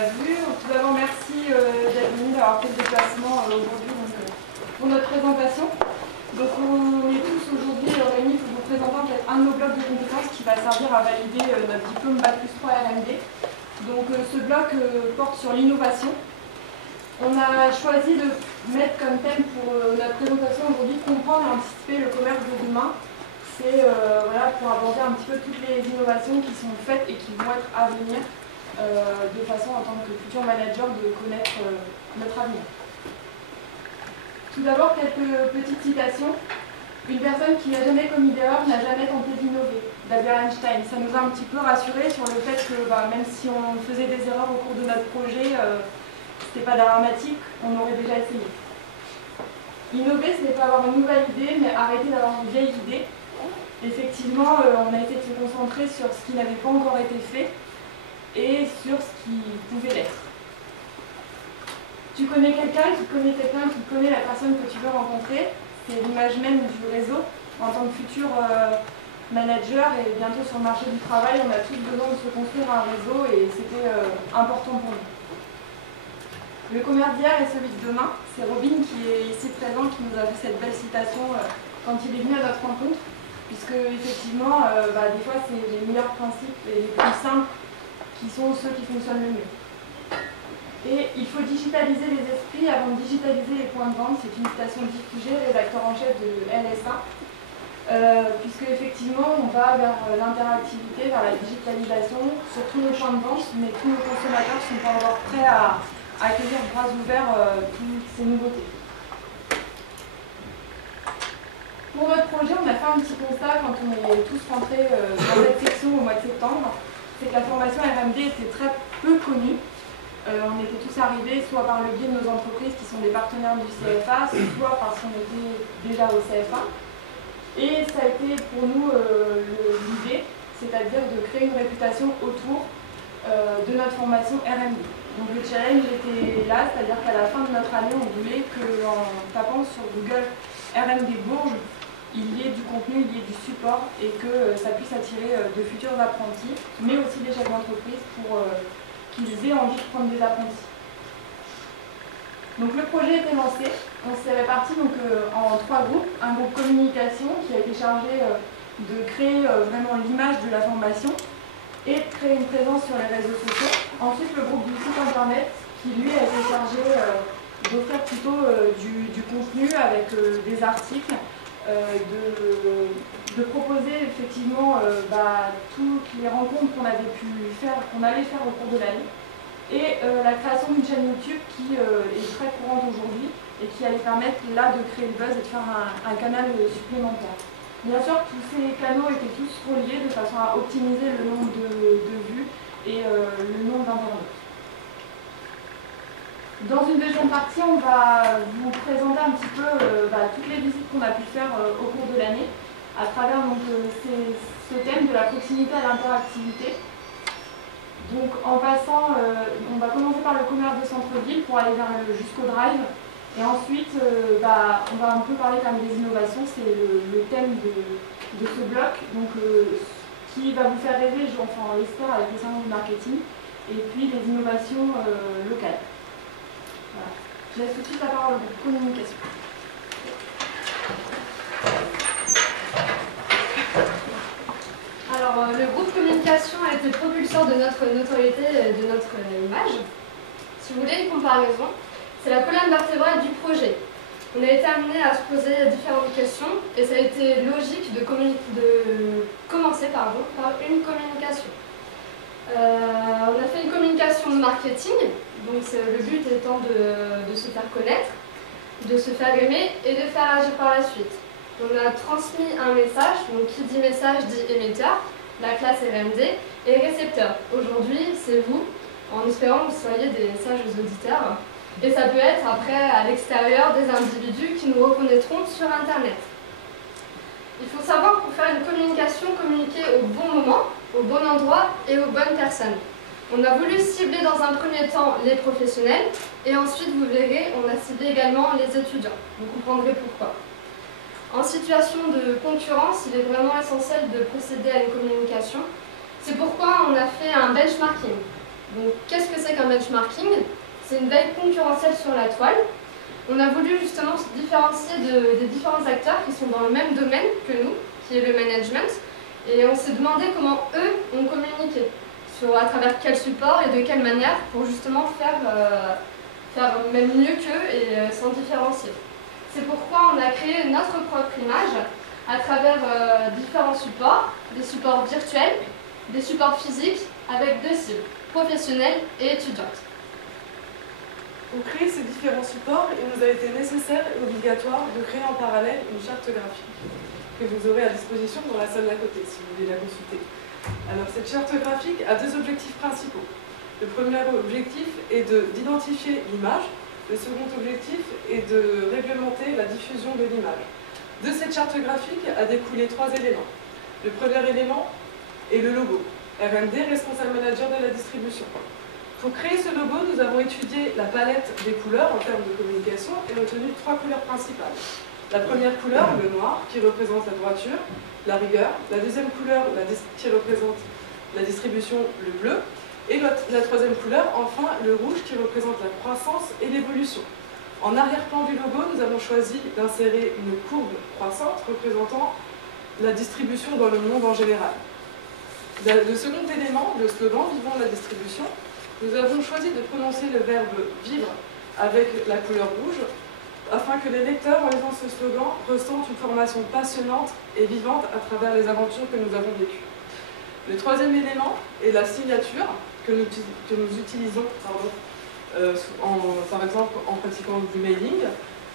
a vu. Tout d'abord, merci d'être venu, d'avoir fait le déplacement aujourd'hui pour notre présentation. Donc on est tous aujourd'hui réunis pour vous présenter en fait un de nos blocs de compétences qui va servir à valider notre diplôme Bac+3 RMD. Donc ce bloc porte sur l'innovation. On a choisi de mettre comme thème pour notre présentation aujourd'hui comprendre et anticiper le commerce de demain. C'est voilà, pour aborder un petit peu toutes les innovations qui sont faites et qui vont être à venir de façon en tant que futur manager de connaître notre avenir. Tout d'abord, quelques petites citations. Une personne qui n'a jamais commis d'erreur n'a jamais tenté d'innover. D'Albert Einstein. Ça nous a un petit peu rassurés sur le fait que même si on faisait des erreurs au cours de notre projet, c'était pas dramatique, on aurait déjà essayé. Innover, ce n'est pas avoir une nouvelle idée, mais arrêter d'avoir une vieille idée. Effectivement, on a essayé de se concentrer sur ce qui n'avait pas encore été fait et sur ce qui pouvait l'être. Tu connais quelqu'un qui connaît la personne que tu veux rencontrer. C'est l'image même du réseau. En tant que futur manager et bientôt sur le marché du travail, on a tous besoin de se construire un réseau et c'était important pour nous. Le commerce d'hier est celui de demain. C'est Robin qui est ici présent qui nous a fait cette belle citation quand il est venu à notre rencontre. Puisque effectivement, des fois c'est les meilleurs principes et les plus simples qui sont ceux qui fonctionnent le mieux. Et il faut digitaliser les esprits avant de digitaliser les points de vente. C'est une citation de Guy Fouger, rédacteur en chef de LSA. Puisque effectivement on va vers l'interactivité, vers la digitalisation sur tous nos champs de vente, mais tous nos consommateurs ne sont pas encore prêts à accueillir bras ouverts toutes ces nouveautés. Pour notre projet, on a fait un petit constat quand on est tous rentrés dans cette section au mois de septembre, c'est que la formation RMD était très peu connue. On était tous arrivés soit par le biais de nos entreprises qui sont des partenaires du CFA, soit parce qu'on était déjà au CFA. Et ça a été pour nous l'idée, c'est-à-dire de créer une réputation autour de notre formation RMD. Donc le challenge était là, c'est-à-dire qu'à la fin de notre année, on voulait qu'en tapant sur Google RMD Bourges, il y ait du contenu, il y ait du support et que ça puisse attirer de futurs apprentis, mais aussi des chefs d'entreprise pour qu'ils aient envie de prendre des apprentis. Donc le projet était lancé, on s'est répartis en 3 groupes. Un groupe communication qui a été chargé de créer vraiment l'image de la formation et de créer une présence sur les réseaux sociaux. Ensuite le groupe du site internet qui lui a été chargé d'offrir plutôt du contenu avec des articles, de proposer effectivement toutes les rencontres qu'on avait pu faire, qu'on allait faire au cours de l'année, et la création d'une chaîne YouTube qui est très courante aujourd'hui et qui allait permettre là de créer le buzz et de faire un canal supplémentaire. Bien sûr, tous ces canaux étaient tous reliés de façon à optimiser le nombre de vues et le nombre d'internautes. Dans une deuxième partie, on va vous présenter un petit peu toutes les visites qu'on a pu faire au cours de l'année à travers ce thème de la proximité à l'interactivité. Donc en passant, on va commencer par le commerce de centre-ville pour aller jusqu'au drive. Et ensuite, on va un peu parler quand même des innovations, c'est le thème de ce bloc, donc, qui va vous faire rêver, enfin on l'espère, avec les salons du marketing, et puis les innovations locales. Voilà. Je laisse tout de suite la parole au groupe communication. Alors, le groupe communication a été propulseur de notre notoriété et de notre image. Si vous voulez une comparaison, c'est la colonne vertébrale du projet. On a été amené à se poser différentes questions et ça a été logique de commencer par une communication. On a fait une communication de marketing, donc le but étant de se faire connaître, de se faire aimer et de faire agir par la suite. On a transmis un message, donc qui dit message dit émetteur, la classe RMD, et récepteur. Aujourd'hui, c'est vous, en espérant que vous soyez des sages auditeurs. Et ça peut être après à l'extérieur des individus qui nous reconnaîtront sur Internet. Il faut savoir que pour faire une communication, communiquer au bon moment, au bon endroit et aux bonnes personnes. On a voulu cibler dans un premier temps les professionnels et ensuite, vous verrez, on a ciblé également les étudiants. Vous comprendrez pourquoi. En situation de concurrence, il est vraiment essentiel de procéder à une communication. C'est pourquoi on a fait un benchmarking. Donc qu'est-ce que c'est qu'un benchmarking? C'est une veille concurrentielle sur la toile. On a voulu justement se différencier des différents acteurs qui sont dans le même domaine que nous, qui est le management, et on s'est demandé comment eux ont communiqué, à travers quel support et de quelle manière pour justement faire même mieux qu'eux et s'en différencier. C'est pourquoi on a créé notre propre image à travers différents supports, des supports virtuels, des supports physiques avec deux cibles, professionnelles et étudiantes. Pour créer ces différents supports, il nous a été nécessaire et obligatoire de créer en parallèle une charte graphique que vous aurez à disposition dans la salle d'à côté si vous voulez la consulter. Alors cette charte graphique a deux objectifs principaux. Le premier objectif est d'identifier l'image. Le second objectif est de réglementer la diffusion de l'image. De cette charte graphique a découlé trois éléments. Le premier élément est le logo. RMD, Responsable Manager de la distribution. Pour créer ce logo, nous avons étudié la palette des couleurs en termes de communication et retenu trois couleurs principales. La première couleur, le noir, qui représente la droiture, la rigueur. La deuxième couleur, qui représente la distribution, le bleu. Et la troisième couleur, enfin, le rouge, qui représente la croissance et l'évolution. En arrière-plan du logo, nous avons choisi d'insérer une courbe croissante représentant la distribution dans le monde en général. Le second élément, le slogan « Vivons la distribution », nous avons choisi de prononcer le verbe « vivre » avec la couleur rouge, afin que les lecteurs, en lisant ce slogan, ressentent une formation passionnante et vivante à travers les aventures que nous avons vécues. Le troisième élément est la signature que nous utilisons par exemple en pratiquant du mailing.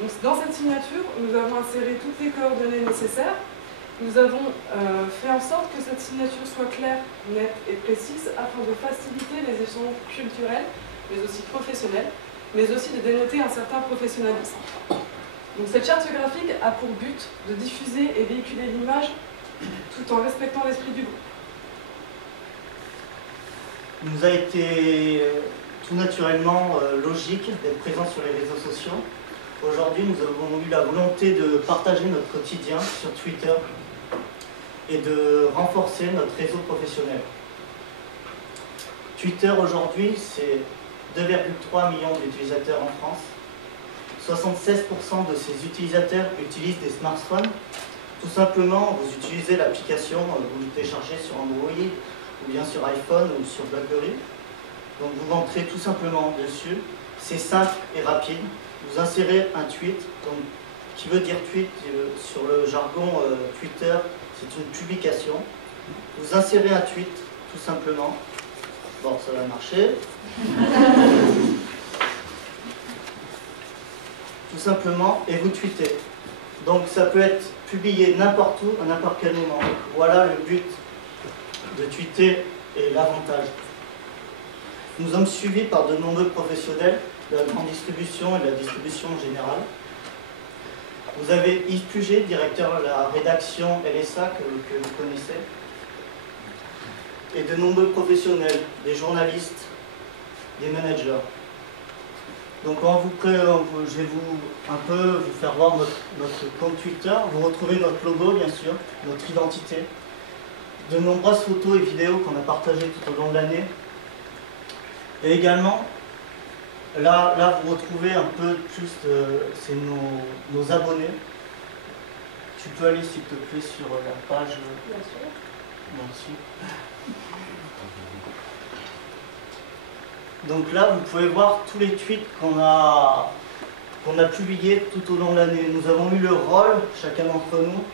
Donc, dans cette signature, nous avons inséré toutes les coordonnées nécessaires. Nous avons fait en sorte que cette signature soit claire, nette et précise afin de faciliter les échanges culturels, mais aussi professionnels, mais aussi de dénoter un certain professionnalisme. Donc, cette charte graphique a pour but de diffuser et véhiculer l'image tout en respectant l'esprit du groupe. Il nous a été tout naturellement logique d'être présent sur les réseaux sociaux. Aujourd'hui, nous avons eu la volonté de partager notre quotidien sur Twitter et de renforcer notre réseau professionnel. Twitter aujourd'hui, c'est 2,3 millions d'utilisateurs en France. 76% de ces utilisateurs utilisent des smartphones. Tout simplement, vous utilisez l'application, vous le téléchargez sur Android, ou bien sur iPhone ou sur BlackBerry. Donc vous rentrez tout simplement dessus. C'est simple et rapide. Vous insérez un tweet, donc, qui veut dire tweet sur le jargon Twitter, c'est une publication. Vous insérez un tweet, tout simplement. Bon, ça va marcher. Tout simplement, et vous tweetez. Donc ça peut être publié n'importe où, à n'importe quel moment. Voilà le but de tweeter et l'avantage. Nous sommes suivis par de nombreux professionnels de la grande distribution et de la distribution en général. Vous avez Yves Puget, directeur de la rédaction LSA que vous connaissez, et de nombreux professionnels, des journalistes, des managers. Donc je vais vous faire voir notre compte Twitter. Vous retrouvez notre logo, bien sûr, notre identité, de nombreuses photos et vidéos qu'on a partagées tout au long de l'année. Et également, là vous retrouvez un peu plus, c'est nos abonnés. Tu peux aller s'il te plaît sur la page. Bien sûr. Merci. Donc là, vous pouvez voir tous les tweets qu'on a publiés tout au long de l'année. Nous avons eu le rôle, chacun d'entre nous,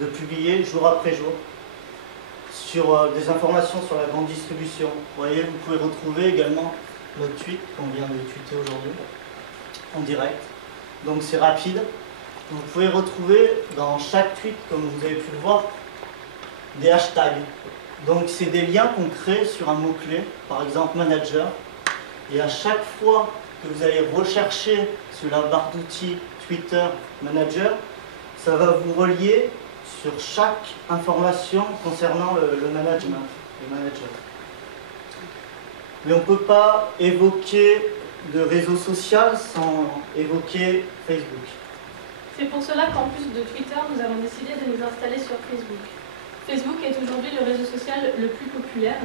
de publier jour après jour sur des informations sur la grande distribution. Vous voyez, vous pouvez retrouver également notre tweet qu'on vient de tweeter aujourd'hui en direct. Donc c'est rapide. Vous pouvez retrouver dans chaque tweet, comme vous avez pu le voir, des hashtags. Donc c'est des liens qu'on crée sur un mot-clé, par exemple manager. Et à chaque fois que vous allez rechercher sur la barre d'outils Twitter manager, ça va vous relier sur chaque information concernant le management, le manager. Mais on ne peut pas évoquer de réseau social sans évoquer Facebook. C'est pour cela qu'en plus de Twitter, nous avons décidé de nous installer sur Facebook. Facebook est aujourd'hui le réseau social le plus populaire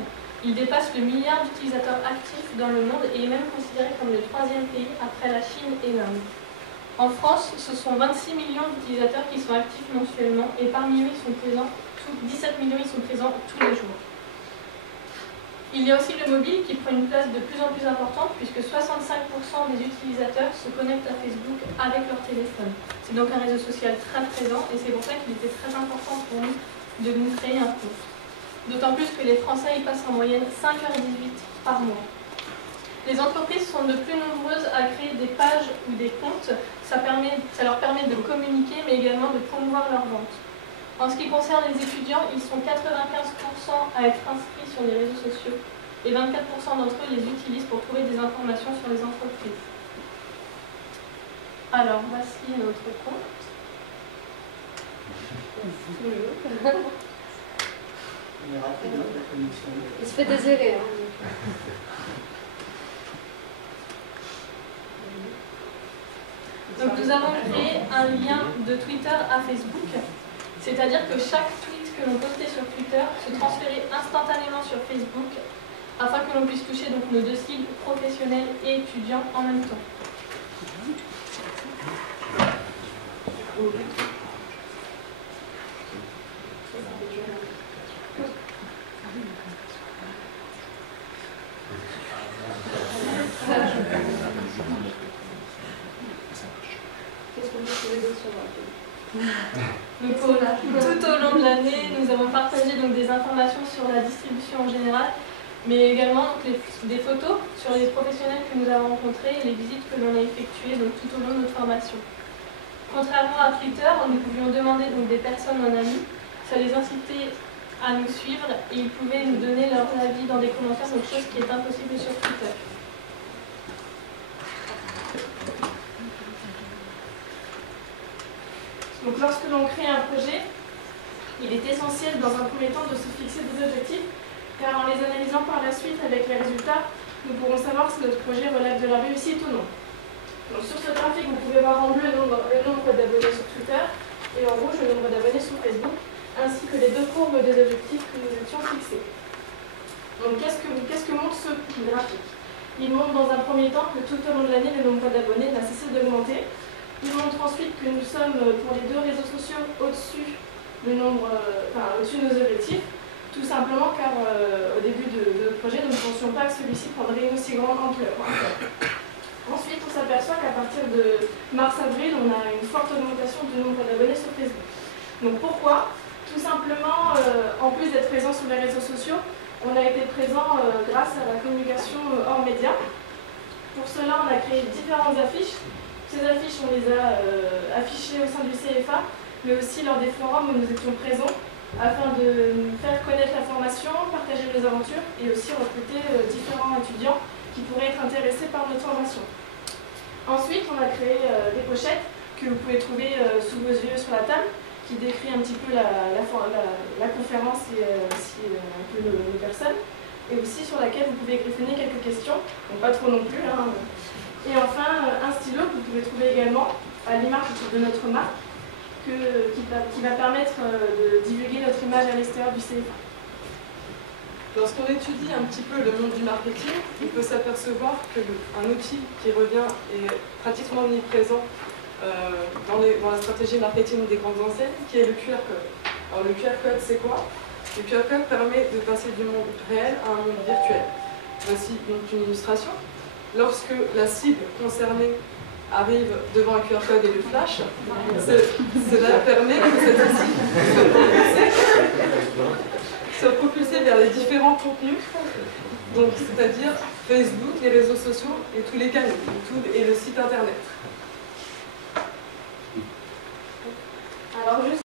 Il dépasse le milliard d'utilisateurs actifs dans le monde et est même considéré comme le 3e pays après la Chine et l'Inde. En France, ce sont 26 millions d'utilisateurs qui sont actifs mensuellement et parmi eux, 17 millions sont présents tous les jours. Il y a aussi le mobile qui prend une place de plus en plus importante puisque 65% des utilisateurs se connectent à Facebook avec leur téléphone. C'est donc un réseau social très présent et c'est pour ça qu'il était très important pour nous de nous créer un compte. D'autant plus que les Français y passent en moyenne 5h18 par mois. Les entreprises sont de plus nombreuses à créer des pages ou des comptes. Ça leur permet de communiquer mais également de promouvoir leurs ventes. En ce qui concerne les étudiants, ils sont 95% à être inscrits sur les réseaux sociaux et 24% d'entre eux les utilisent pour trouver des informations sur les entreprises. Alors, voici notre compte. On est rapide, hein, la connexion. Il se fait désirer. Donc nous avons créé un lien de Twitter à Facebook, c'est-à-dire que chaque tweet que l'on postait sur Twitter se transférait instantanément sur Facebook afin que l'on puisse toucher donc nos deux cibles professionnels et étudiants en même temps. Donc, tout au long de l'année, nous avons partagé donc, des informations sur la distribution en général, mais également donc, des photos sur les professionnels que nous avons rencontrés et les visites que l'on a effectuées donc, tout au long de notre formation. Contrairement à Twitter, nous pouvions demander donc, des personnes en amis, ça les incitait à nous suivre et ils pouvaient nous donner leur avis dans des commentaires, donc chose qui est impossible sur Twitter. Donc lorsque l'on crée un projet, il est essentiel dans un premier temps de se fixer des objectifs, car en les analysant par la suite avec les résultats, nous pourrons savoir si notre projet relève de la réussite ou non. Donc sur ce graphique, vous pouvez voir en bleu le nombre d'abonnés sur Twitter et en rouge le nombre d'abonnés sur Facebook, ainsi que les deux courbes des objectifs que nous étions fixés. Donc qu'est-ce que montre ce graphique? Il montre dans un premier temps que tout au long de l'année, le nombre d'abonnés n'a cessé d'augmenter. Il montre ensuite que nous sommes, pour les deux réseaux sociaux, au-dessus de nos objectifs, tout simplement car au début de notre projet, nous ne pensions pas que celui-ci prendrait une aussi grande ampleur. Ensuite, on s'aperçoit qu'à partir de mars-avril, on a une forte augmentation du nombre d'abonnés sur Facebook. Donc pourquoi? Tout simplement, en plus d'être présent sur les réseaux sociaux, on a été présent grâce à la communication hors média. Pour cela, on a créé différentes affiches. Ces affiches, on les a affichées au sein du CFA, mais aussi lors des forums où nous étions présents, afin de faire connaître la formation, partager nos aventures et aussi recruter différents étudiants qui pourraient être intéressés par notre formation. Ensuite, on a créé des pochettes que vous pouvez trouver sous vos yeux sur la table, qui décrit un petit peu la conférence et aussi un peu nos personnes, et aussi sur laquelle vous pouvez griffonner quelques questions, donc pas trop non plus, hein. Et enfin, un stylo que vous pouvez trouver également à l'image de notre marque qui va permettre de divulguer notre image à l'extérieur du CFA. Lorsqu'on étudie un petit peu le monde du marketing, on peut s'apercevoir qu'un outil qui revient est pratiquement omniprésent dans la stratégie marketing des grandes enseignes, qui est le QR code. Alors le QR code, c'est quoi? Le QR code permet de passer du monde réel à un monde virtuel. Voici donc une illustration. Lorsque la cible concernée arrive devant un QR code et le flash, cela permet que cette cible soit propulsée vers les différents contenus, donc c'est-à-dire Facebook, les réseaux sociaux et tous les canaux, YouTube et le site internet. Alors juste